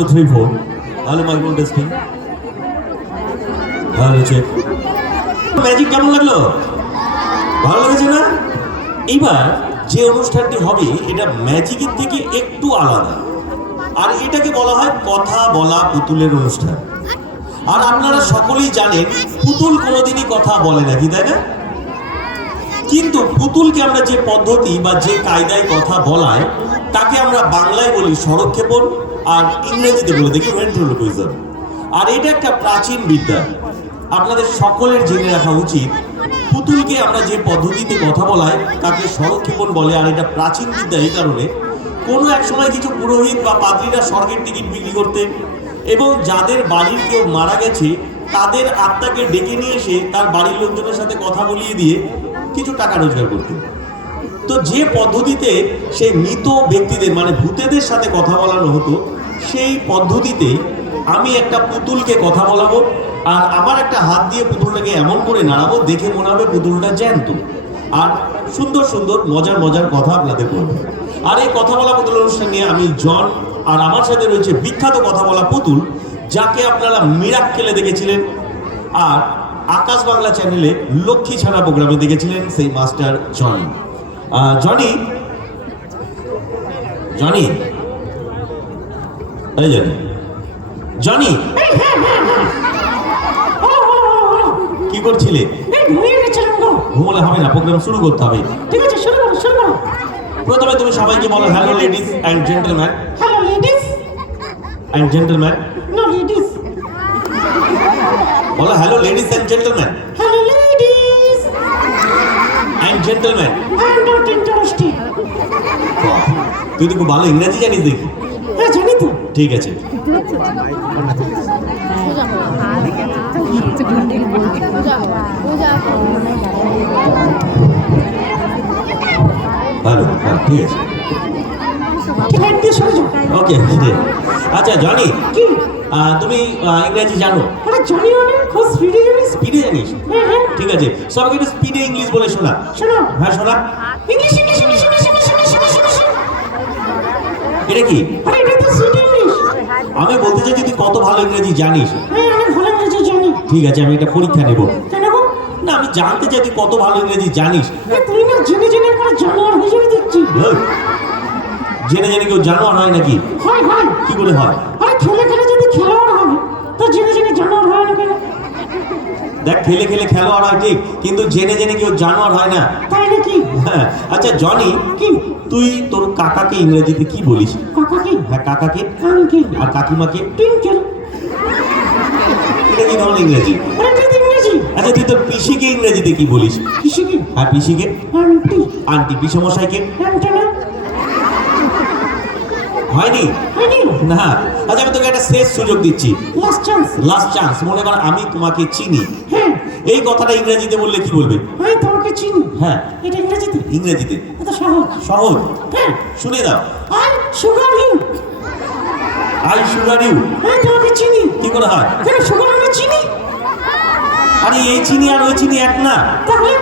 2 3 4 hello microphone testing hello check magic কেমন লাগলো ভালো লেগেছে না এবার যে অনুষ্ঠানটি হবে এটা ম্যাজিকের থেকে একটু আলাদা আর এটাকে বলা হয় কথা বলা পুতুলের অনুষ্ঠান আর আপনারা সকলেই জানেন পুতুল কোনোদিনই কথা বলে না কি তাই না কিন্তু পুতুলকে আমরা যে পদ্ধতি বা যে কায়দায় কথা বলায় তাকে আমরা বাংলায় বলি স্বরক্ষেপণ আর ইংরেজিতে বলে দেখি ভেন্ট্রিলোকুইজম আর এটা একটা প্রাচীন বিদ্যা আপনাদের সকলের জেনে রাখা উচিত পুতুলকে আমরা যে পদ্ধতিতে কথা বলাই তাকে স্বরক্ষেপণ বলে আর এটা প্রাচীন বিদ্যা এই কারণে কোনো এক সময় কিছু পুরোহিত বা পাদ্রীরা স্বর্গের টিকিট বিক্রি করতেন এবং যাদের বাড়ির কেউ মারা গেছে তাদের আত্মাকে ডেকে নিয়ে এসে তার বাড়ির লোকজনের সাথে কথা বলিয়ে দিয়ে কিছু টাকা রোজগার করতেন তো যে পদ্ধতিতে সেই মৃত ব্যক্তিদের মানে ভূতেদের সাথে কথা বলানো হতো সেই পদ্ধতিতে আমি একটা পুতুলকে কথা বলাবো আর আমার একটা হাত দিয়ে পুতুলটাকে এমন করে নাড়াবো দেখে মনে হবে পুতুলটা জ্যান্ত আর সুন্দর সুন্দর মজার মজার কথা আপনাদের বলবো আর এই কথা বলা পুতুল অনুষ্ঠান নিয়ে আমি জন আর আমার সাথে রয়েছে বিখ্যাত কথা বলা পুতুল যাকে আপনারা মিরাক্কেলে দেখেছিলেন আর আকাশ বাংলা চ্যানেলে লক্ষ্মী ছাড়া প্রোগ্রামে দেখেছিলেন সেই মাস্টার জনি জনি জনি এই জনি জনি কি করছিলে ঘুমলে হবে না প্রোগ্রাম শুরু করতে হবে ঠিক আছে শুরু করো প্রথমে তুমি সবাইকে বলো hello ladies and gentleman hello ladies and gentleman no ladies বলো hello ladies and gentleman hello ladies and gentleman I am not interested তুই তো খুব ভালো ইংরেজি জানিস দেখি হ্যাঁ জানি তো ঠিক আছে ভালো ঠিক আছে ঠিক আছে দিয়ে শুরু ওকে আচ্ছা জনি কি তুমি ইংরেজি জানো আরে জানি আমি খুব স্পিডে জানি স্পিডে জানিস হ্যাঁ ঠিক আছে সবাইকে একটু স্পিডে ইংলিশ বলে শোনা শোনো হ্যাঁ শোনা English English English English English English English English এটা কি আরে এটা তো সিটি ইংলিশ আমি বলতে চাইছি তুই কত ভালো ইংরেজি জানিস হ্যাঁ আমি ভালো ইংরেজি জানি ঠিক আছে আমি একটা পরীক্ষা নেব কেন গো না আমি জানতে চাই তুই কত ভালো ইংরেজি জানিস তুই না জেনে জেনে করে জানোয়ার হয়ে যাবে দেখছি জেনে জেনে কেউ জানোয়ার হয় নাকি হয় হয় কি করে হয় আরে খেলে খেলে যদি খেলোয়াড় হবে তো জেনে জেনে জানোয়ার হয় না কেন দেখ খেলে খেলে খেলোয়াড় হয় ঠিক কিন্তু জেনে জেনে কেউ জানোয়ার হয় না তাই নাকি হ্যাঁ আচ্ছা জনি কি তুই তোর কাকাকে ইংরেজিতে কি বলিস কাকা কি হ্যাঁ কাকাকে আঙ্কেল আর কাকিমাকে টিঙ্কেল এটা কি ধরনের ইংরেজি আরে এটা ইংরেজি আচ্ছা তুই তোর পিসিকে ইংরেজিতে কি বলিস কিসে কি হ্যাঁ পিসিকে আন্টি আন্টি পিসমশাইকে অ্যান্টেনা হয়নি হয়নি না আচ্ছা আমি তোকে একটা শেষ সুযোগ দিচ্ছি লাস্ট চান্স মনে কর আমি তোমাকে চিনি হ্যাঁ এই কথাটা ইংরেজিতে বললে কি বলবে আমি তোমাকে চিনি হ্যাঁ এটা ইংরেজিতে ইংরেজিতে এত সহজ সহজ হ্যাঁ শুনে দাও I sugar you I sugar you আমি তোমাকে চিনি কি করে হয় কেন সুগার আমি চিনি আরে এই চিনি আর ওই চিনি এক না তাহলে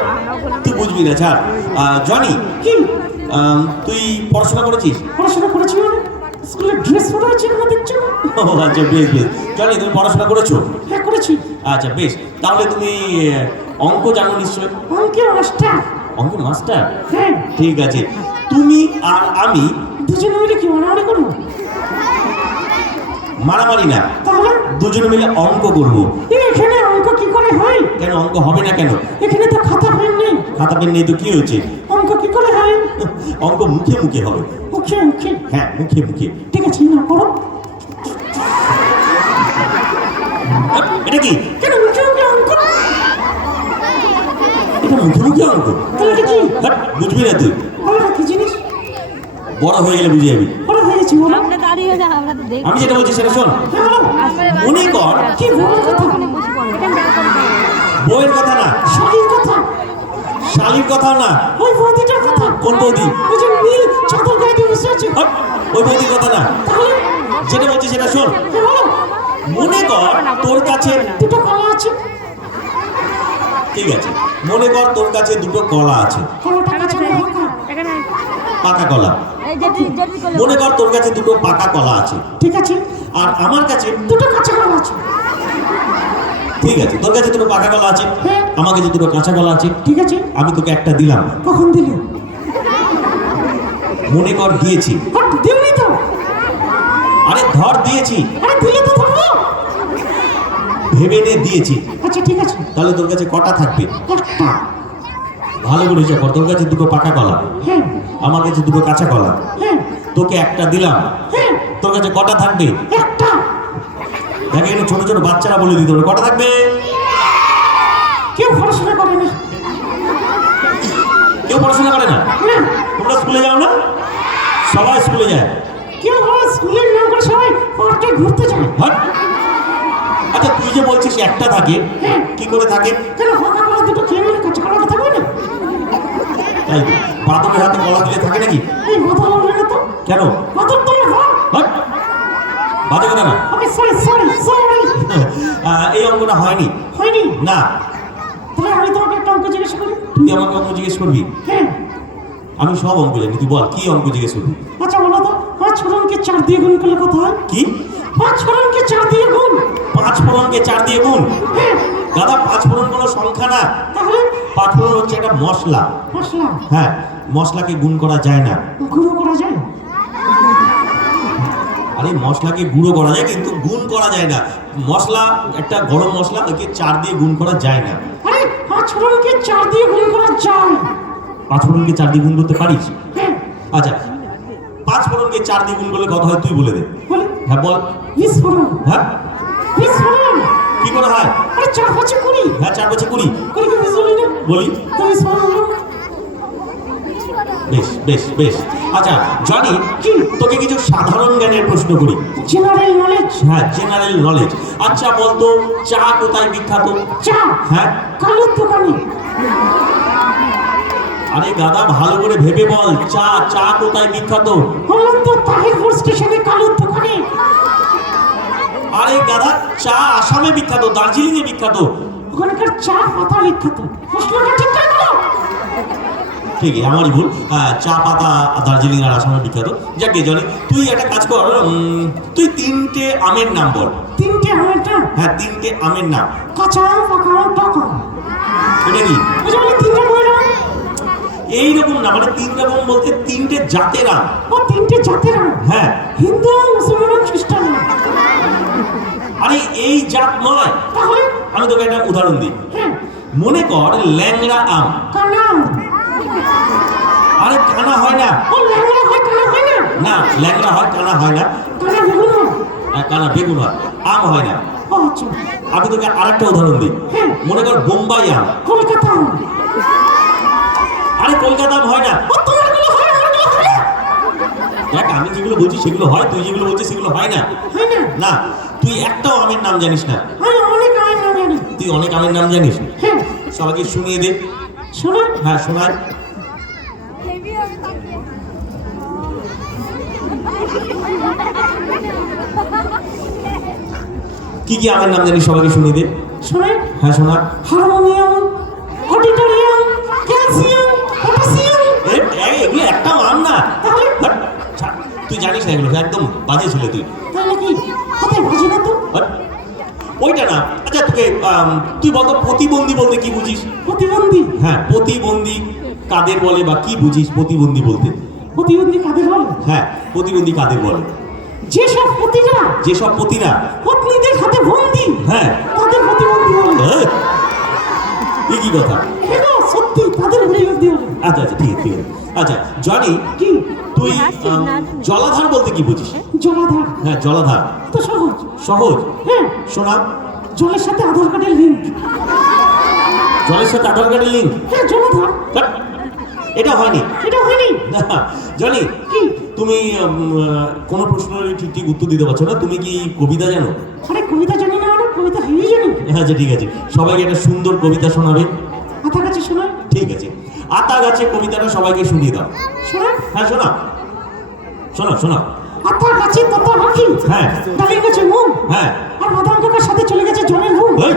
তুই বুঝবি না ছাড় জনি কি তুই পড়াশোনা করেছিস পড়াশোনা করেছি মানে স্কুলে ড্রেস পরে আছে না দেখছো ও আচ্ছা বেশ বেশ জনি তুমি পড়াশোনা করেছো হ্যাঁ করেছি আচ্ছা বেশ তাহলে তুমি অঙ্ক জানো নিশ্চয় অঙ্কের মাস্টার অঙ্কের মাস্টার হ্যাঁ ঠিক আছে তুমি আর আমি দুজনে মিলে কি মারামারি করবো মারামারি না তাহলে দুজনে মিলে অঙ্ক করবো এখানে অঙ্ক কি করে হয় কেন অঙ্ক হবে না কেন এখানে তো খাতা পেন নেই খাতা পেন নেই তো কি হয়েছে অঙ্ক কি করে হয় অঙ্ক মুখে মুখে হবে মুখে মুখে হ্যাঁ মুখে মুখে ঠিক আছে না করো এটা কি কেন মুখে মুখে অঙ্ক এটা মুখে মুখে অঙ্ক তাহলে এটা কি হ্যাঁ বুঝবি না তুই বলো না কি জিনিস বড় হয়ে গেলে বুঝে যাবি বড় হয়ে গেছি বলো আমরা দাঁড়িয়ে যা আমরা তো দেখি আমি যেটা বলছি সেটা শোন হ্যাঁ বলো মনে কর কি বলার কথা ওখানে বসে পড়ো এটা বের করে দাও বইয়ের কথা না শালির কথা শালির কথাও না ওই বৌদিটার কথা কোন বৌদি ওই যে নীল চাদর গায়ে দিয়ে বসে আছে হট, ওই বৌদির কথা না তাহলে যেটা বলছি সেটা শোন হ্যাঁ বলো মনে কর তোর কাছে দুটো কলা আছে ঠিক আছে মনে কর তোর কাছে দুটো কলা আছে কলাটা কাছে রাখা এখানে পাকা কলা এই যেটি যেটি করলে মনে কর তোর কাছে দুটো পাকা কলা আছে ঠিক আছে আর আমার কাছে দুটো কাঁচা কলা আছে। ঠিক আছে, তোর কাছে দুটো পাকা কলা আছে, হ্যাঁ। আমার কাছে দুটো কাঁচা কলা আছে। ঠিক আছে, আমি তোকে একটা দিলাম, কখন দিলে? মনে কর দিয়েছি। হট, দিওনি তো। আরে ধর দিয়েছি, আরে দিলে তো ধরবো। ভেবে নে দিয়েছি। আচ্ছা ঠিক আছে, তাহলে তোর কাছে কটা থাকবে? একটা। ভালো করে হিসাব কর, তোর কাছে দুটো পাকা কলা, হ্যাঁ আমার কাছে দুটো কাঁচা কলা, হ্যাঁ তোকে একটা দিলাম, হ্যাঁ, তোর কাছে কটা থাকবে? একটা। দেখ এখানে ছোট ছোট বাচ্চারা বলে দিতে পারে কটা থাকবে। কেউ পড়াশোনা করে না। কেউ পড়াশোনা করে না? না, তোমরা স্কুলে যাও না? সবাই স্কুলে যায়। কেউ আবার স্কুলের নাম করে সবাই পার্কে ঘুরতে যায়। হট। আচ্ছা তুই যে বলছিস একটা থাকে, হ্যাঁ। কি করে থাকে? কেন ফাঁকা কলা দুটো খেয়ে নিলে কাঁচা কলাটা থাকবে না? তাই তো, বাদকের হাতে কলা দিলে থাকে নাকি? এই কথা বলবে না তো। কেন? বাদক তো না। হট। বাজে কথা না। ওকে, সরি সরি সরি। এই অঙ্কটা হয়নি। হয়নি? না। তাহলে আমি তোমাকে একটা অঙ্ক জিজ্ঞেস করি। তুই আমাকে অঙ্ক জিজ্ঞেস করবি? হ্যাঁ। আমি সব অঙ্ক জানি, তুই বল কি অঙ্ক জিজ্ঞেস করবি? আচ্ছা বলো তো, 5 ফোড়নকে 4 দিয়ে গুণ করলে কত হয়? কি? 5 ফোড়নকে 4 দিয়ে গুণ। 5 ফোড়নকে 4 দিয়ে গুণ? হ্যাঁ। দাদা 5 ফোড়ন কোনো সংখ্যা না, তাহলে 5 ফোড়ন হচ্ছে একটা মশলা। মশলা হ্যাঁ, মশলাকে গুণ করা যায় না। গুঁড়ো করা যায়? আরে মশলাকে গুঁড়ো করা যায় কিন্তু গুণ করা যায় না। মশলা একটা গরম মশলা, ওকে 4 দিয়ে গুণ করা যায় না। আরে 5 ফোড়নকে 4 দিয়ে গুণ করা যায়। 5 ফোড়নকে 4 দিয়ে গুণ করতে পারিস? হ্যাঁ। আচ্ছা 5 ফোড়নকে 4 দিয়ে গুণ করলে কত হয় তুই বলে দে। বলে হ্যাঁ বল। 20 ফোড়ন। হ্যাঁ 20 ফোড়ন। কি করে হয়? আরে 4 5 20। হ্যাঁ 4 5 20। করে কি বুঝলি না? বলি। তো 20 ফোড়ন হলো। বেশ বেশ বেশ। আচ্ছা জনি, কি? তোকে কিছু সাধারণ জ্ঞানের প্রশ্ন করি। General knowledge. হ্যাঁ জেনারেল নলেজ। আচ্ছা বলতো চা কোথায় বিখ্যাত? চা হ্যাঁ। কালুর দোকানে। আরে দাদা ভালো করে ভেবে বল, চা চা কোথায় বিখ্যাত? বললাম তো, তাহিরপুর স্টেশনে কালুর দোকানে। আরে দাদা চা আসামে বিখ্যাত, দার্জিলিং এ বিখ্যাত। ওখানকার চা পাতা বিখ্যাত। প্রশ্নটা ঠিক করে বলো। ঠিকই, আমারই ভুল। চা পাতা দার্জিলিং আর আসামে বিখ্যাত। যাকে জনি, তুই একটা কাজ কর, তুই 3টে আমের নাম বল। 3টে আমের নাম? হ্যাঁ 3টে আমের নাম। কাঁচা আম, পাকা আম, টক আম। এটা কি? ওই যে বলে 3টে করে আম। এইরকম না, মানে 3 রকম বলতে 3টে জাতের আম। ও 3টে জাতের আম। হ্যাঁ। হিন্দু আম, মুসলমান আম, খ্রিস্টান আম। আরে এই জাত নয়। তাহলে? আমি তোকে একটা উদাহরণ দিই। হ্যাঁ। মনে কর ল্যাংড়া আম। কানা আম। আরে কানা হয় না। ও ল্যাংড়া হয়, কানা হয় না? না ল্যাংড়া হয়, কানা হয় না। কানা বেগুন হয়। কানা বেগুন হয়, আম হয় না। ও আচ্ছা। আমি তোকে আরেকটা উদাহরণ দিই। হ্যাঁ। মনে কর বোম্বাই আম। কলকাতা আম। আরে কলকাতা আম হয় না। ও তোমারগুলো হয়, আমারগুলো হয় না। দেখ আমি যেগুলো বলছি সেগুলো হয়, তুই যেগুলো বলছিস সেগুলো হয় না। হয় না? না, তুই একটাও আমের নাম জানিস না। আমি অনেক আমের নাম জানি। তুই অনেক আমের নাম জানিস। হ্যাঁ। সবাইকে শুনিয়ে দে। শোনো। হ্যাঁ শোনায়। কি কি আমের নাম জানিস সবাইকে শুনিয়ে দে। শোনে। হ্যাঁ শোনা। Harmonium, auditorium, calcium, potassium. এগুলো একটাও আম না। তাহলে? হাট, ছাড়, তুই জানিস না এগুলো, একদম বাজে ছিল তুই। তাহলে কি? হাতে বাজে না তো? হাট, ওইটা না। আচ্ছা তোকে তুই বলতো প্রতিবন্ধী বলতে কি বুঝিস? প্রতিবন্ধী? হ্যাঁ প্রতিবন্ধী কাদের বলে বা কি বুঝিস প্রতিবন্ধী বলতে? প্রতিবন্ধী কাদের বলে? হ্যাঁ প্রতিবন্ধী কাদের বলে? যেসব পতিরা যেসব পতিরা পত্নীদের হাতে বন্দী, হ্যাঁ তাদের প্রতিবন্ধী বলে। এ কি কথা? হ্যাঁ গো, সত্যি তাদের প্রতিবন্ধী বলে। আচ্ছা আচ্ছা ঠিক আছে ঠিক আছে। আচ্ছা জনি, কি? তুই জলাধার বলতে কি বুঝিস? জলাধার? হ্যাঁ জলাধার। তো সহজ। সহজ। হ্যাঁ। শোনা। জলের সাথে আধার কার্ডের লিঙ্ক। জলের সাথে আধার কার্ডের লিঙ্ক? হ্যাঁ জলাধার। এটা হয়নি। এটা হয়নি? না জনি, কি? তুমি কোনো প্রশ্নের ঠিক ঠিক উত্তর দিতে পারছো না। তুমি কি কবিতা জানো? আরে কবিতা জানি না, আরে কবিতা হেবি জানি। আচ্ছা ঠিক আছে, সবাইকে একটা সুন্দর কবিতা শোনাবে। আতা গাছে শোনা। ঠিক আছে, আতা গাছে কবিতাটা সবাইকে শুনিয়ে দাও। শোনা। হ্যাঁ শোনা, শোনা শোনা। আতা গাছে তোতা পাখি, হ্যাঁ। ডালির গাছে মুখ, হ্যাঁ। আর বাদাম কাকার সাথে চলে গেছে জলের মুখ। ওই,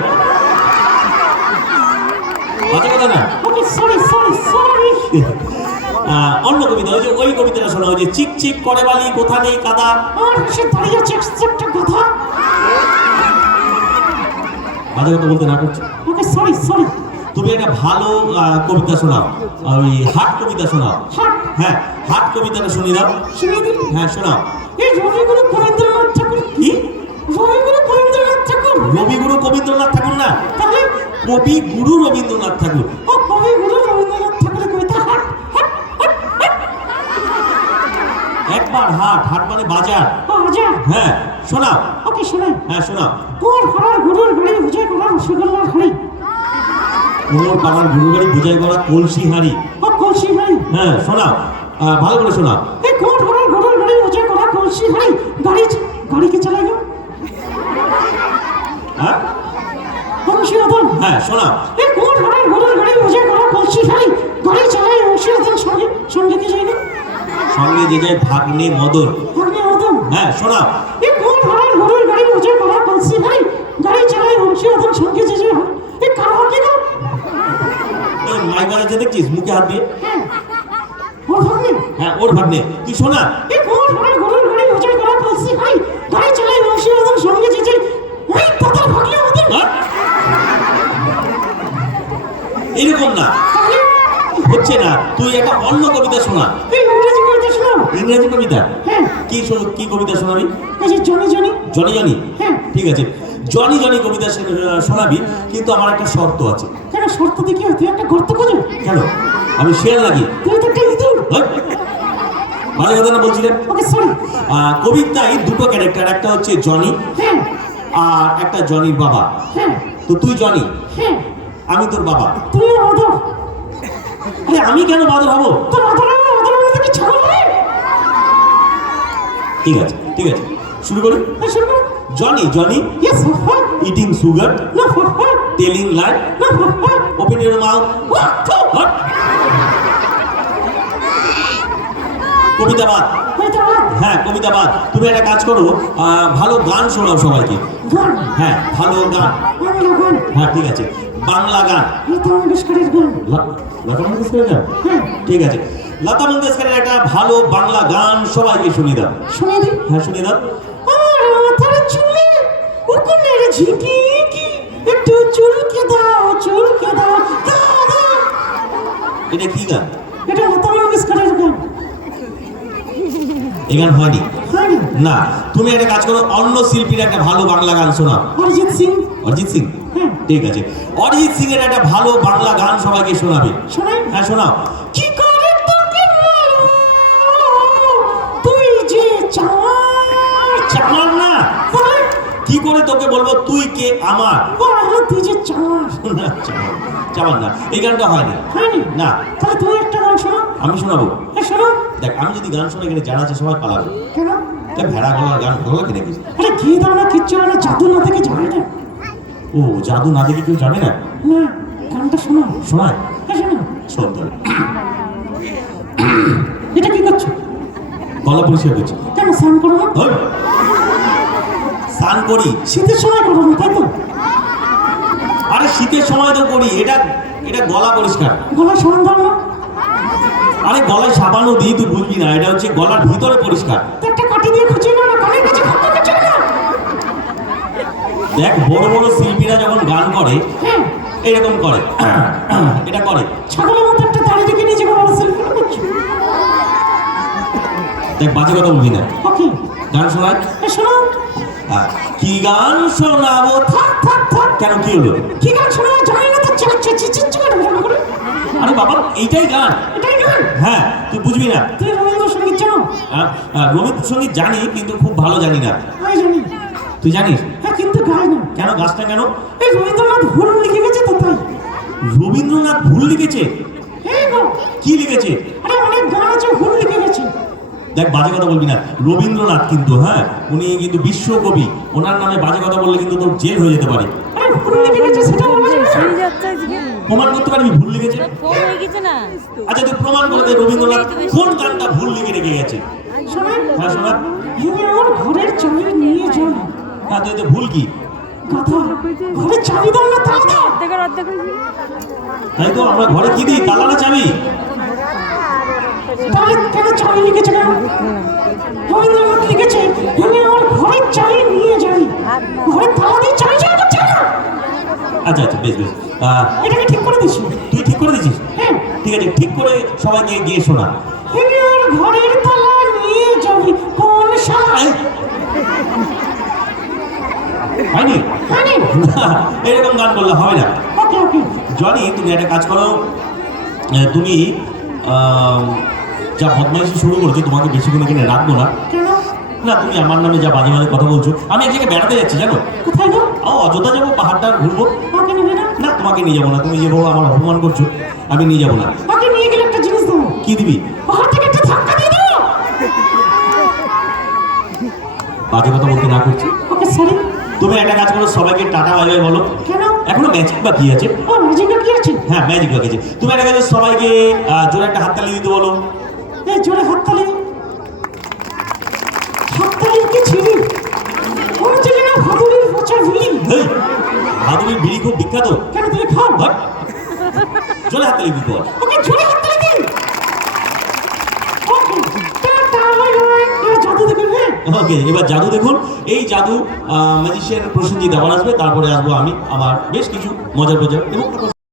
বাজে কথা না। ওকে সরি সরি সরি। অন্য কবিতা, ওই যে ওই কবিতাটা শোনা, ওই যে চিক চিক করে বালি কোথা নেই কাদা। আমার হাসি দাঁড়িয়ে আছে একটা কথা। মাঝে কথা বলতে না করছো। ওকে সরি সরি। তুমি একটা ভালো কবিতা শোনাও, ওই হাট কবিতা শোনাও। হাট? হ্যাঁ, হাট কবিতাটা শুনি দাও। শুনিয়ে দিন। হ্যাঁ শোনাও। এই রবিগুরু রবীন্দ্রনাথ ঠাকুর। কি? রবিগুরু রবীন্দ্রনাথ ঠাকুর। রবিগুরু রবীন্দ্রনাথ ঠাকুর না, তাহলে কবি গুরু রবীন্দ্রনাথ ঠাকুর। ও কবিগুরু রবীন্দ্রনাথ ঠাকুরের কবিতা হাট। হাট হাট হাট। একবার হাট, হাট মানে বাজার। ও আচ্ছা। হ্যাঁ শোনাও। ওকে শোনাই। হ্যাঁ শোনাও। কোর হারার গুরুর গাড়ি বুঝে করা রসগোল্লার হাড়ি। কোমর পাড়ার গুরু গাড়ি বোঝাই করা কলসি হাড়ি। ও কলসি হাড়ি। হ্যাঁ শোনাও, ভালো করে শোনাও। এই কোর হারার গুরুর গাড়ি বুঝে করা কলসি হাড়ি। গাড়িকে চালাই গো। হ্যাঁ বংশী ওদন। হ্যাঁ শোনাও। এই কোর হারার গুরুর গাড়ি বুঝে করা কলসি হাড়ি। গাড়ি চালাই বংশী ওদন সঙ্গে সঙ্গে কি যাই না? সঙ্গে যে যায় ভাগ্নে মদন। ভাগ্নে ওদন। হ্যাঁ শোনাও। এই কোর হারার গুরুর গাড়ি বুঝে করা কলসি হাড়ি। গাড়ি চালাই বংশী ওদন সঙ্গে যে যাই। এই কার ভাগ্নে গো? এই মাইক বাজাচ্ছে দেখছিস মুখে হাত দিয়ে? হ্যাঁ ওর ভাগ্নে। হ্যাঁ ওর ভাগ্নে। তুই শোনা। এই কোর হারার গুরুর গাড়ি বুঝে করা কলসি হাড়ি। গাড়ি চালাই বংশী ওদন সঙ্গে যে যাই। এই দাদার ভাগ্নে ওদন। হ্যাঁ? এরকম না, তাহলে হচ্ছে না। তুই একটা অন্য কবিতা শোনা। এই ইংরেজি কবিতা শোনাও। ইংরেজি কবিতা? হ্যাঁ। কি কবিতা শোনাবি? এই যে জনি জনি। Johnny Johnny? হ্যাঁ। ঠিক আছে, জনি জনি কবিতা শোনাবি, কিন্তু আমার একটা শর্ত আছে। কেন শর্ত দেখি তুই একটা গর্ত খোঁজো? কেন? আমি শেয়ার লাগি? তুই তো একটা ইঁদুর। হ্যাঁ? ভালো কথা না বলছিলেন? ওকে সরি। কবিতায় দুটো ক্যারেক্টার, একটা হচ্ছে জনি হ্যাঁ আর একটা জনির বাবা। হ্যাঁ তো তুই জনি, হ্যাঁ। আমি তোর বাবা। তুই অদর। আরে আমি কেন বাদর হব? তোর অদর মানে কি ছাগল রে? ঠিক আছে ঠিক আছে, শুরু করি। শুরু কর। জনি জনি ইয়েস হ্যাঁ। ইটিং সুগার, না হ্যাঁ। টেলিং লাইট, না হ্যাঁ। Open your mouth. কবিতা বাদ। এটা বাদ। হ্যাঁ কবিতা বাদ। তুমি একটা কাজ করো, ভালো গান শোনাও সবাইকে। গান। হ্যাঁ ভালো গান। বাংলা গান। হ্যাঁ ঠিক আছে, বাংলা গান। লতা মঙ্গেশকরের গান। লতা মঙ্গেশকরের গান? হ্যাঁ। ঠিক আছে, লতা মঙ্গেশকরের একটা ভালো বাংলা গান সবাইকে শুনিয়ে দাও। শুনিয়ে দিই। হ্যাঁ শুনিয়ে দাও। আমার মাথার চুলে উকুনের ঝিঁকি কি একটু চুলকে দাও চুলকে দাও দাও দাও। এটা কি গান? এটা লতা মঙ্গেশকরের গান। এই গান হয়নি? হয়নি। না, তুমি একটা কাজ করো, অন্য শিল্পীর একটা ভালো বাংলা গান শোনাও। অরিজিৎ সিং। অরিজিৎ সিং? হ্যাঁ। ঠিক আছে, অরিজিৎ সিং এর একটা ভালো বাংলা গান সবাইকে শোনাবে। শোনাই। হ্যাঁ শোনাও। কি করে তোকে বলবো তুই যে চাওয়ার চামার না, তাহলে কি করে তোকে বলবো তুই কে আমার? তুই যে চাওয়ার। না, চামার না, এই গানটা হয়নি। হয়নি। না। তাহলে তুই একটা গান শোনো। আমি শোনাবো। হ্যাঁ শোনো। দেখ, আমি যদি গান শুনে এখানে যারা আছে সবাই পালাবে। কেন? তা ভেড়া গলার গান ভালো লাগে নাকি? আরে ঘি দাও না কিচ্ছু না, জাদু না দেখে যাবে না। ও, জাদু না দেখে কেউ যাবে না? না, গানটা শোনো। শোনায়? হ্যাঁ শোনো। শোন তাহলে। এটা কি করছো? গলা পরিষ্কার করছি। কেন স্নান করো না? ধর। স্নান করি। শীতের সময় করো না তাই তো? আরে শীতের সময় তো করি, এটা এটা গলা পরিষ্কার। গলা সাবান দাও না? আরে গলায় সাবানও দিই, তুই বুঝবি না, এটা হচ্ছে গলার ভিতরে পরিষ্কার। তো একটা কাঠি দিয়ে খুঁচিয়ে নাও না, কানের কাছে খক্কা করছো না? দেখ, বড় বড় শিল্পীরা যখন গান করে হ্যাঁ। এরকম করে, এটা করে। ছাগলের মতো একটা দাড়ি রেখে নিয়ে যাবো আমার সেলফি করছো। দেখ, বাজে কথা বলবি না। ওকে। গান শোনায়। শোনো। কি গান শোনাবো? থাক থাক থাক। কেন, কি হলো? কি গান শোনাবো জানি না তো চিচিচ্ছি করে। আরে বাবা, এইটাই গান। এটাই গান? হ্যাঁ, তুই বুঝবি না। তুই রবীন্দ্রসঙ্গীত জানো? রবীন্দ্রসঙ্গীত জানি, কিন্তু খুব ভালো জানি না। আমি জানি। তুই জানিস? হ্যাঁ কিন্তু গাই না। কেন গাছ না কেন? এই রবীন্দ্রনাথ ভুল লিখে গেছে তো তাই। রবীন্দ্রনাথ ভুল লিখেছে? এই গো। কি লিখেছে? আরে অনেক গান আছে ভুল লিখে গেছে। দেখ, বাজে কথা বলবি না। রবীন্দ্রনাথ কিন্তু, হ্যাঁ, উনি কিন্তু বিশ্বকবি। ওনার নামে বাজে কথা বললে কিন্তু তোর জেল হয়ে যেতে পারে। আরে ভুল লিখে গেছে সেটা বলা যাবে না। শুনে যাচ্ছে আজকে। প্রমাণ করতে পারবি ভুল লিখেছে? ফোন হয়ে গেছে না। আচ্ছা, তুই প্রমাণ করে দে রবীন্দ্রনাথ কোন গানটা ভুল লিখে রেখে গেছে। শোনেন। হ্যাঁ শোনা। তুমি আমার ঘরের চাবি নিয়ে যাও। হ্যাঁ, তুই তো ভুল কি? কথা ঘরের চাবি দাও না তাই দাও। অর্ধেক হয়েছে। তাই তো, আমরা ঘরে কি দিই? তালা না চাবি? তাহলে কেন চাবি লিখেছে কেন? রবীন্দ্রনাথ লিখেছে আমি আমার ঘরের চাবি নিয়ে যাই, ঘরের তালা দিয়ে চাবি চাবি করছে না। আচ্ছা আচ্ছা, বেশ বেশ। এটাকে ঠিক করে দিছি। তুই ঠিক করে দিছিস? হ্যাঁ, ঠিক আছে, ঠিক করে সবাইকে গিয়ে শোনা। আমি আমার ঘরের তালা নিয়ে যাবি কোন শালা? হয়নি? হয়নি? না, এরকম গান করলে হবে না। ওকে ওকে। জনি, তুমি একটা কাজ করো, তুমি যা বদমাইশি শুরু করেছো, তোমাকে বেশিক্ষণ এখানে রাখবো না। কেন? না, তুমি আমার নামে যা বাজে বাজে কথা বলছো। আমি এক জায়গায় বেড়াতে যাচ্ছি, জানো? কোথায় গো? ও, অযোধ্যা যাবো, পাহাড়টা ঘুরবো। আমাকে নেবে না? না, তোমাকে নিয়ে যাবো না। তুমি যেভাবে আমার অপমান করছো, আমি নিয়ে যাবো না। আমাকে নিয়ে গেলে একটা জিনিস দেবো। কি দিবি? পাহাড় থেকে একটা ধাক্কা দিয়ে দেবো। বাজে কথা বলতে না করছি। ওকে সরি। তুমি একটা কাজ করো, সবাইকে টাটা বাই বাই বলো। কেন? এখনো ম্যাজিক বাকি আছে। ও ম্যাজিকটা কি আছে? হ্যাঁ, ম্যাজিক বাকি আছে। তুমি একটা কাজ করো, সবাইকে জোরে একটা হাততালি দিতে বলো। এই জোরে হাততালি। হাততালির কি ছিলি? ওর যে যেন ভাদুড়ির পচা বিড়ি। এই, ভাদুড়ির বিড়ি খুব বিখ্যাত। কেন তুমি খাও? বাট জোরে হাততালি দিতে বল। ওকে জোরে হাততালি দিন। ওকে টাটা বাই বাই। এবার জাদু দেখুন। হ্যাঁ ওকে, এবার জাদু দেখুন। এই জাদু ম্যাজিশিয়ান প্রসেনজিৎ আবার আসবে, তারপরে আসবো আমি, আমার বেশ কিছু মজার এবং